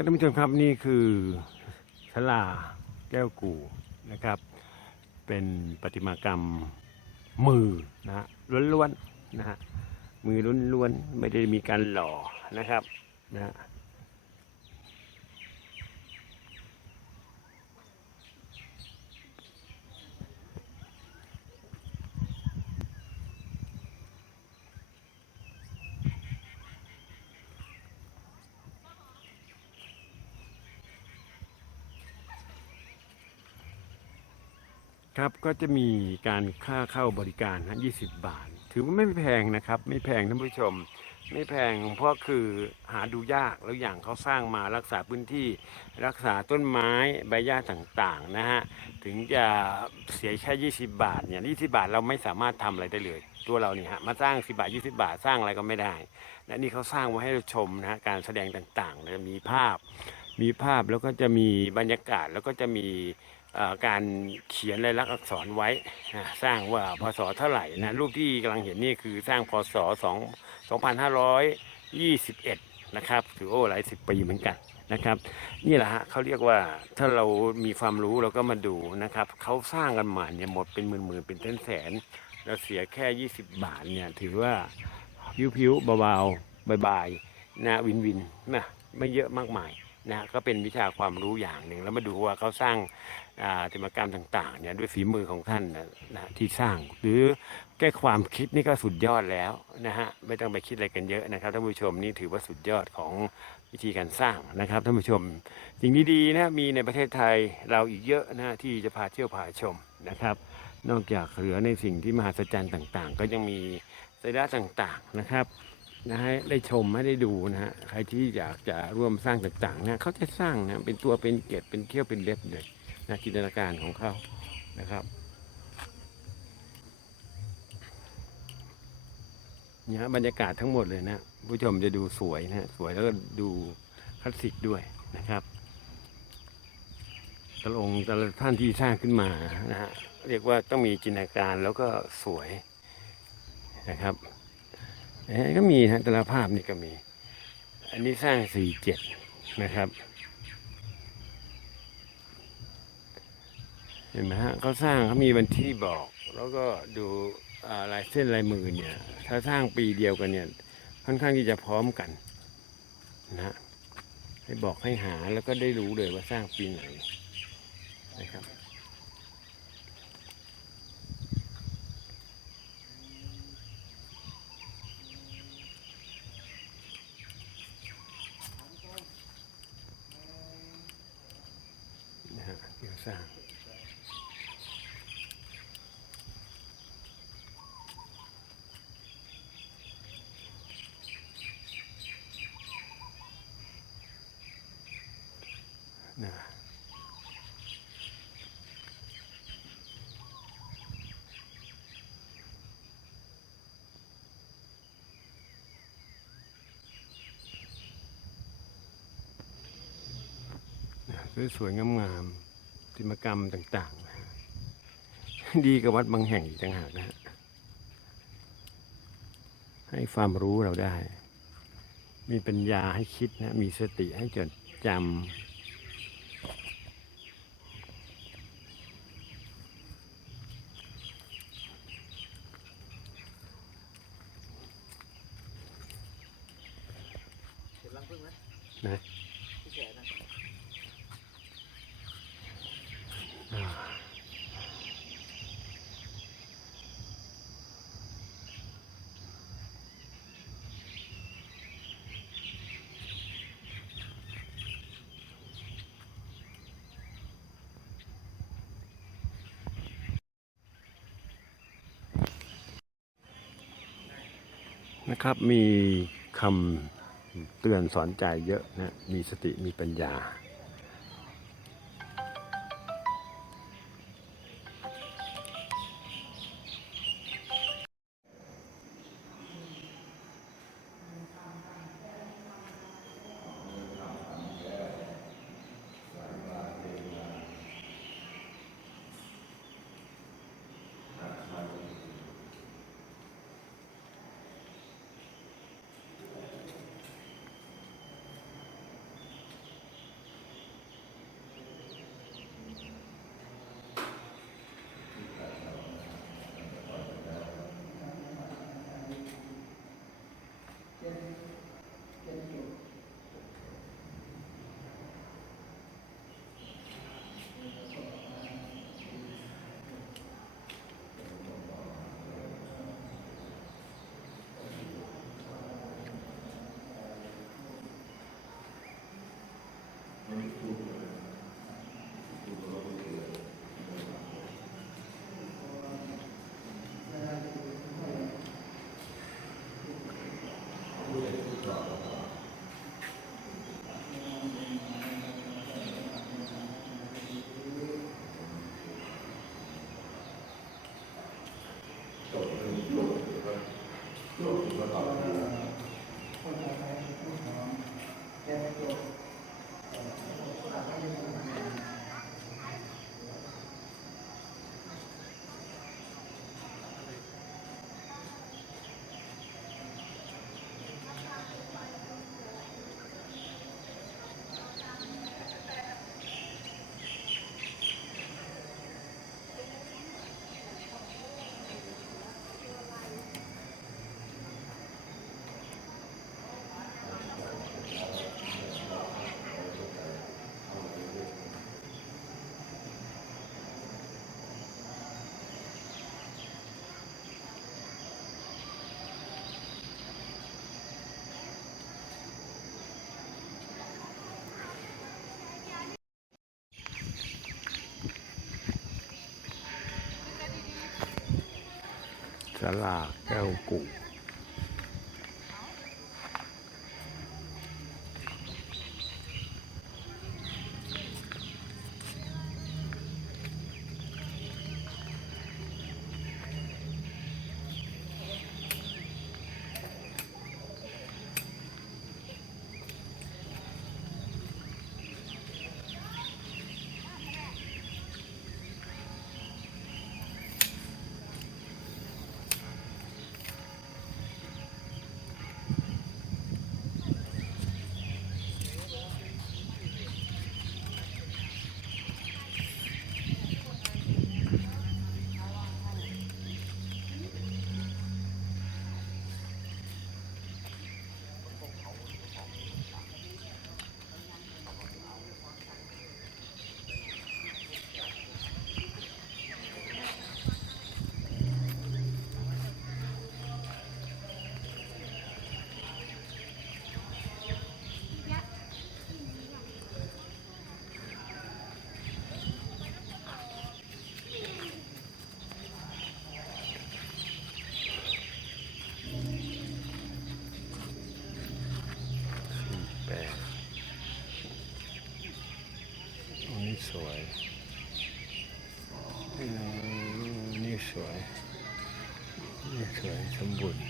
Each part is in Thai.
ท่านผู้ชมครับนี่คือชลาแก้วกูนะครับ เป็นประติมากรรมมือนะฮะล้วนๆนะฮะมือล้วนๆไม่ได้มีการหล่อนะครับนะฮะ ครับก็จะมีการค่าเข้าบริการนะ20 บาท ถือว่าไม่แพงนะครับ ไม่แพงท่านผู้ชม ไม่แพงเพราะคือหาดูยากแล้วอย่างเขาสร้างมารักษาพื้นที่ รักษาต้นไม้ใบหญ้าต่างๆนะฮะถึงจะเสียแค่ 20 บาทเนี่ย20 บาทเราไม่สามารถทำอะไรได้เลย ตัวเราเนี่ยฮะมาสร้าง 10 บาท 20 บาทสร้างอะไรก็ไม่ได้และนี่เขาสร้างไว้ให้เราชมนะฮะการแสดงต่างๆนะมีภาพ มีภาพแล้วก็จะมีบรรยากาศแล้วก็จะมี การเขียนลายลักษณ์อักษรไว้สร้างว่าพศเท่าไหร่นะรูปที่กำลังเห็นนี่คือสร้างพศ2521นะครับถือโอ้หลายสิบปีเหมือนกันนะครับ นี่แหละฮะเขาเรียกว่าถ้าเรามีความรู้เราก็มาดูนะครับเขาสร้างกันมาเนี่ยหมดเป็นหมื่นๆเป็นแสนๆเราเสียแค่ 20 บาทเนี่ยถือว่าผิวๆเบาๆบายๆนะวินวินนะไม่เยอะมากมาย นะก็เป็นวิชาความรู้อย่างหนึ่ง แล้วมาดูว่าเขาสร้างจิตรกรรมต่างๆเนี่ยด้วยฝีมือของท่านนะนะที่สร้างหรือแค่ความคิดนี่ก็สุดยอดแล้วนะฮะไม่ต้องไปคิดอะไรกันเยอะนะครับท่านผู้ชมนี่ถือว่าสุดยอดของวิธีการสร้างนะครับท่านผู้ชมสิ่งดีๆนะมีในประเทศไทยเราอีกเยอะนะที่จะพาเที่ยวพาชมนะครับ นอกจากเหลือในสิ่งที่มหัศจรรย์ต่างๆ ก็ยังมีสาระต่างๆนะครับ นะให้ได้ชมให้ได้ดูนะฮะใครที่อยากจะร่วมสร้างต่างๆนะเขาจะสร้างนะเป็นตัวเป็นเกล็ดเป็นเขี้ยวเป็นเล็บเลยนะจินตนาการของเขานะครับเนี่ยฮะบรรยากาศทั้งหมดเลยนะผู้ชมจะดูสวยนะสวยแล้วก็ดูคลาสสิกด้วยนะครับตะองแต่ละท่านที่สร้างขึ้นมานะฮะเรียกว่าต้องมีจินตนาการแล้วก็สวยนะครับ ก็มีนะแต่ละภาพนี่ก็มี อันนี้สร้างสี่เจ็ดนะครับเห็นไหมฮะเขาสร้างเขามีวันที่บอก แล้วก็ดูลายเส้นลายมือเนี่ย ถ้าสร้างปีเดียวกันเนี่ย ค่อนข้างที่จะพร้อมกันนะฮะให้บอกให้หาแล้วก็ได้รู้เลยว่าสร้างปีไหนนะครับนะ ฮะที่เขาสร้างนะสวยๆงามๆ ศิลปกรรมต่างๆ ดีกับวัดบางแห่งอีกต่างหากนะฮะให้ความรู้เราได้ มีปัญญาให้คิดนะ มีสติให้จดจำนะ ที่แขนนะ อ่า นะครับมีคำเตือนสอนใจเยอะนะมีสติมีปัญญา ลาแก้วกุ่แปดอันนี้ สวยนี่สวย นี่สวยสมบูรณ์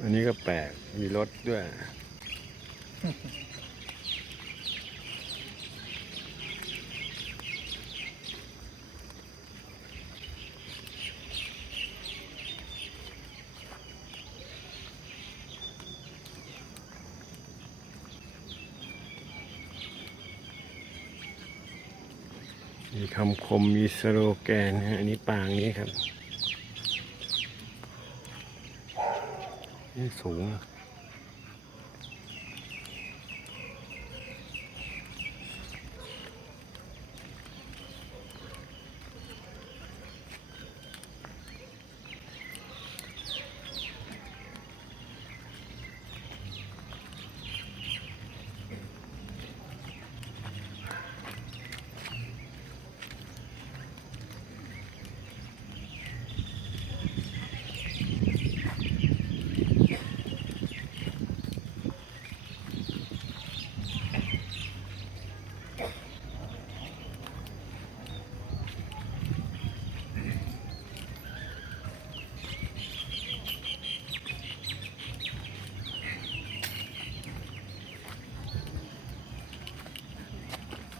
อันนี้ก็แปลก มีรถด้วย มีคำคมมีสโลแกนนะฮะอันนี้ปางนี้ครับ นี่สูงนะ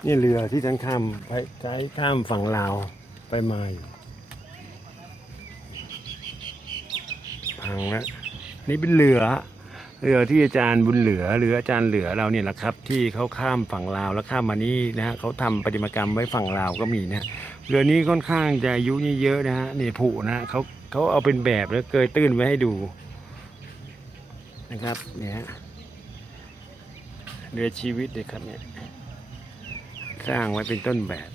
นี่เรือที่ฉันข้ามไปใช้ข้ามฝั่งลาวไปมาอยู่พังแล้วนี่เป็นเรือ เรือที่อาจารย์บุญเหลือหรืออาจารย์เหลือเราเนี่ยแหละครับ ที่เขาข้ามฝั่งลาวแล้วข้ามมานี่นะฮะเขาทำปฏิมากรรมไว้ฝั่งลาวก็มีนะเรือนี้ค่อนข้างจะอายุนี่เยอะนะฮะนี่ผุนะเขาเขาเอาเป็นแบบแล้วเกยตื้นไว้ให้ดูนะครับเนี่ยฮะเรือชีวิตเลยครับเนี่ย สร้างไว้เป็นต้นแบบ